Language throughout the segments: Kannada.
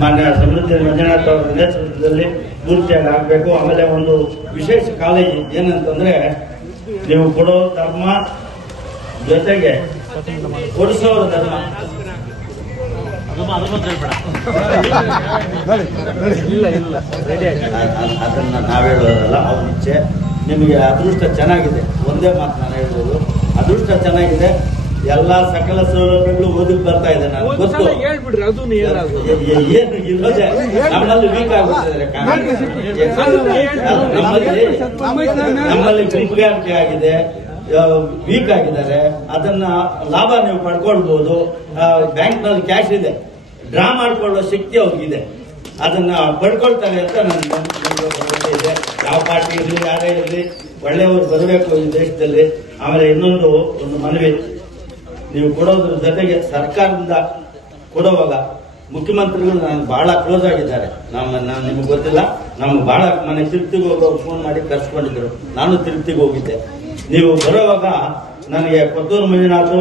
ಮಾನ್ಯ ಸಮೃದ್ಧಿ ಮಂಜುನಾಥ್ ಅವರ ನೇತೃತ್ವದಲ್ಲಿ ಪೂರ್ತಿಯಾಗಿ ಆಗಬೇಕು. ಆಮೇಲೆ ಒಂದು ವಿಶೇಷ ಕಾಲೇಜು ಏನಂತಂದ್ರೆ, ನೀವು ಕೊಡೋ ಧರ್ಮ ಜೊತೆಗೆ ಕೊಡಿಸೋರ ಧರ್ಮ, ಅದನ್ನ ನಾವು ಹೇಳೋದಲ್ಲ, ಅವ್ರ ಇಚ್ಛೆ. ನಿಮಗೆ ಅದೃಷ್ಟ ಚೆನ್ನಾಗಿದೆ, ಒಂದೇ ಮಾತು ನಾನು ಹೇಳ್ಬೋದು, ಅದೃಷ್ಟ ಚೆನ್ನಾಗಿದೆ. ಎಲ್ಲಾ ಸಕಲ ಸೌಲಭ್ಯಗಳು ಓದಿಗೆ ಬರ್ತಾ ಇದೆ. ನಾನು ಗೊತ್ತು ಏನು ಇರೋದೇ ನಮ್ಮಲ್ಲಿ ವೀಕ್ ಆಗ್ಬಿಟ್ಟಿದ್ದಾರೆ. ನಮ್ಮಲ್ಲಿ ಗುಂಪುಗಾರಿಕೆ ಆಗಿದೆ, ವೀಕ್ ಆಗಿದ್ದಾರೆ. ಅದನ್ನ ಲಾಭ ನೀವು ಪಡ್ಕೊಳ್ಬಹುದು. ಬ್ಯಾಂಕ್ ನಲ್ಲಿ ಕ್ಯಾಶ್ ಇದೆ, ಡ್ರಾ ಮಾಡ್ಕೊಳ್ಳೋ ಶಕ್ತಿ ಅವ್ರಿಗಿದೆ, ಅದನ್ನ ಪಡ್ಕೊಳ್ತಾರೆ ಅಂತ ನನ್ನ ಇದೆ. ಯಾವ ಪಾರ್ಟಿ ಇರಲಿ, ಯಾರೇ ಇರಲಿ, ಒಳ್ಳೆಯವರು ಬರಬೇಕು ಈ ದೇಶದಲ್ಲಿ. ಆಮೇಲೆ ಇನ್ನೊಂದು ಮನವಿ, ನೀವು ಕೊಡೋದ್ರ ಜೊತೆಗೆ ಸರ್ಕಾರದಿಂದ ಕೊಡುವಾಗ ಮುಖ್ಯಮಂತ್ರಿಗಳು ನನಗೆ ಬಹಳ ಕ್ಲೋಸ್ ಆಗಿದ್ದಾರೆ. ನಾನು ನಿಮ್ಗೆ ಗೊತ್ತಿಲ್ಲ, ನಮ್ಗೆ ಬಹಳ ಮನೆ ತಿರುಪ್ತಿಗೆ ಹೋಗೋರು ಫೋನ್ ಮಾಡಿ ಕರ್ಸ್ಕೊಂಡಿದ್ರು. ನಾನು ತಿರುಪ್ತಿಗೆ ಹೋಗಿದ್ದೆ. ನೀವು ಬರೋವಾಗ ನನಗೆ ಕೊತ್ತೂರು ಮಂಜುನಾಥ್,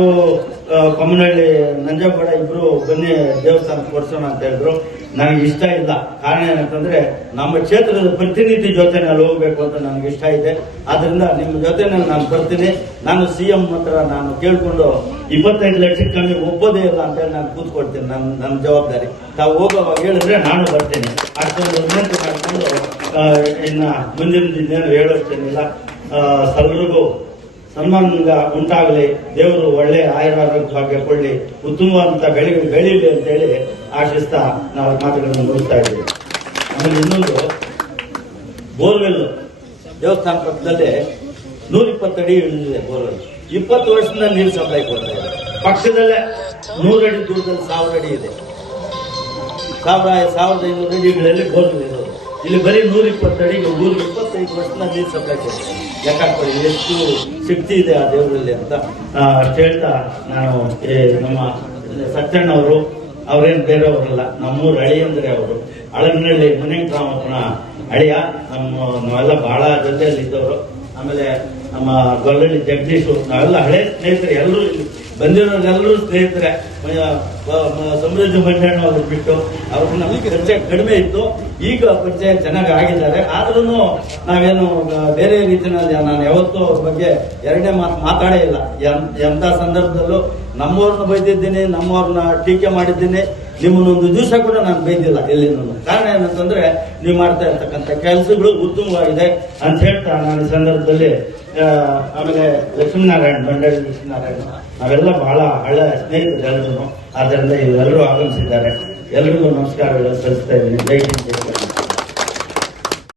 ಕೊಮ್ಮನಹಳ್ಳಿ ನಂಜೇಗೌಡ ಇಬ್ರು ಬನ್ನಿ ದೇವಸ್ಥಾನಕ್ಕೆ ಕೊಡ್ಸೋಣ ಅಂತ ಹೇಳಿದ್ರು. ನನಗೆ ಇಷ್ಟ ಇಲ್ಲ. ಕಾರಣ ಏನಂತಂದ್ರೆ, ನಮ್ಮ ಕ್ಷೇತ್ರದ ಪ್ರತಿನಿಧಿ ಜೊತೆ ನಾನು ಹೋಗ್ಬೇಕು ಅಂತ ನನಗೆ ಇಷ್ಟ ಇದೆ. ಆದ್ರಿಂದ ನಿಮ್ಮ ಜೊತೆನಲ್ಲಿ ನಾನು ಬರ್ತೀನಿ. ನಾನು ಸಿಎಂ ಹತ್ರ ನಾನು ಕೇಳ್ಕೊಂಡು 25 ಲಕ್ಷಕ್ಕೆ ಕಮ್ಮಿ ಒಪ್ಪೋದೇ ಇಲ್ಲ ಅಂತ ಹೇಳಿ ನಾನು ಕೂತ್ಕೊಡ್ತೀನಿ. ನನ್ನ ಜವಾಬ್ದಾರಿ. ತಾವು ಹೋಗೋವಾಗ ಹೇಳಿದ್ರೆ ನಾನು ಬರ್ತೀನಿ. ಅಷ್ಟೊಂದು ವಿನಂತಿ ಮಾಡಿಕೊಂಡು ಇನ್ನ ಮುಂದಿನ ಹೇಳೋಷ್ಟೇನಿಲ್ಲ. ಸರ್ವರಿಗೂ ಸನ್ಮಾನ ಉಂಟಾಗಲಿ, ದೇವರು ಒಳ್ಳೆ ಆಯುರಾರೋಗ್ಯ ಭಾಗ್ಯ ಕೊಡಲಿ, ಉತ್ತಮವಾದಂತ ಬೆಳೀಲಿ ಅಂತ ಹೇಳಿ ಆಶಿಸ್ತಾ ನಾವು ಮಾತುಗಳನ್ನು ಮುಗಿಸ್ತಾ ಇದ್ದೀವಿ. ಆಮೇಲೆ ಇನ್ನೊಂದು, ಬೋರ್ವೆಲ್ ದೇವಸ್ಥಾನ ಪಕ್ಕದಲ್ಲೇ 120 ಅಡಿ ಇಳಿದಿದೆ ಬೋರ್ವೆಲ್. 20 ವರ್ಷದಿಂದ ನೀರು ಸಪ್ಲೈ ಕೊಡ್ತಾ ಇದೆ. ಪಕ್ಷದಲ್ಲೇ 100 ಅಡಿ ದೂರದಲ್ಲಿ 1000 ಅಡಿ ಇದೆ. 1500 ಅಡಿಗಳಲ್ಲಿ ಬೋರ್ವೆಲ್ ಇರೋದು. ಇಲ್ಲಿ ಬರೀ 120 ಅಡಿಗೆ 125 ವರ್ಷದಿಂದ ನೀರು ಸಪ್ಲೈ ಕೊಡ್ತಾರೆ. ಲೆಕ್ಕಾಕೊಳ್ಳಿ ಎಷ್ಟು ಶಕ್ತಿ ಇದೆ ಆ ದೇವರಲ್ಲಿ ಅಂತ ಅಷ್ಟು ಹೇಳ್ತಾ, ನಾನು ನಮ್ಮ ಸತ್ಯಣ್ಣವರು ಅವ್ರೇನು ಬೇರೆಯವರಲ್ಲ, ನಮ್ಮೂರು ಅಳಿಯಂದ್ರೆ ಅವರು ಅಳನಹಳ್ಳಿ ಮುನೇಂದ್ರಾಮಪ್ಪನ ಅಳಿಯ. ನಾವೆಲ್ಲ ಬಹಳ ಜೊತೆಯಲ್ಲಿ ಇದ್ದವರು. ಆಮೇಲೆ ನಮ್ಮ ಗೊಲ್ಲಳ್ಳಿ ಜಗದೀಶು, ನಾವೆಲ್ಲ ಹಳೆ ಸ್ನೇಹಿತರೆ. ಎಲ್ಲರೂ ಬಂದಿರೋರೆಲ್ಲರೂ ಸ್ನೇಹಿತರೆ. ಸಮೃದ್ಧಿ ಮಂಜಣ್ಣ ಅವ್ರು ಬಿಟ್ಟು ಅವ್ರನ್ನ ಪರಿಚಯ ಕಡಿಮೆ ಇತ್ತು. ಈಗ ಪರಿಚಯ ಚೆನ್ನಾಗಿ ಆಗಿದ್ದಾರೆ. ಆದ್ರೂ ನಾವೇನು ಬೇರೆ ರೀತಿಯಲ್ಲಿ ನಾನು ಯಾವತ್ತೂ ಅವ್ರ ಬಗ್ಗೆ ಎರಡನೇ ಮಾತಾಡೇ ಇಲ್ಲ. ಎಂತ ಸಂದರ್ಭದಲ್ಲೂ ನಮ್ಮವ್ರನ್ನ ಬೈದಿದ್ದೀನಿ, ನಮ್ಮವ್ರನ್ನ ಟೀಕೆ ಮಾಡಿದ್ದೀನಿ. ನಿಮ್ಮನ್ನೊಂದು ದಿವಸ ಕೂಡ ನಾನು ಬೈದಿಲ್ಲ ಎಲ್ಲಿನೂ. ಕಾರಣ ಏನಂತಂದ್ರೆ, ನೀವು ಮಾಡ್ತಾ ಇರ್ತಕ್ಕಂಥ ಕೆಲಸಗಳು ಉತ್ತಮವಾಗಿದೆ ಅಂತ ಹೇಳ್ತಾ ನಾನು ಈ ಸಂದರ್ಭದಲ್ಲಿ ಆಮೇಲೆ ಲಕ್ಷ್ಮೀನಾರಾಯಣ, ಬಂಡಾಳಿ ಲಕ್ಷ್ಮೀನಾರಾಯಣ, ನಾವೆಲ್ಲ ಬಹಳ ಹಳೆ ಸ್ನೇಹಿತರು ಎಲ್ಲರೂ. ಆದ್ದರಿಂದ ಇವರೆಲ್ಲರೂ ಆಗಮಿಸಿದ್ದಾರೆ. ಎಲ್ರಿಗೂ ನಮಸ್ಕಾರಗಳು ಸಲ್ಲಿಸ್ತಾ ಇದ್ದೀನಿ. ಜೈ ಹಿಂದ್.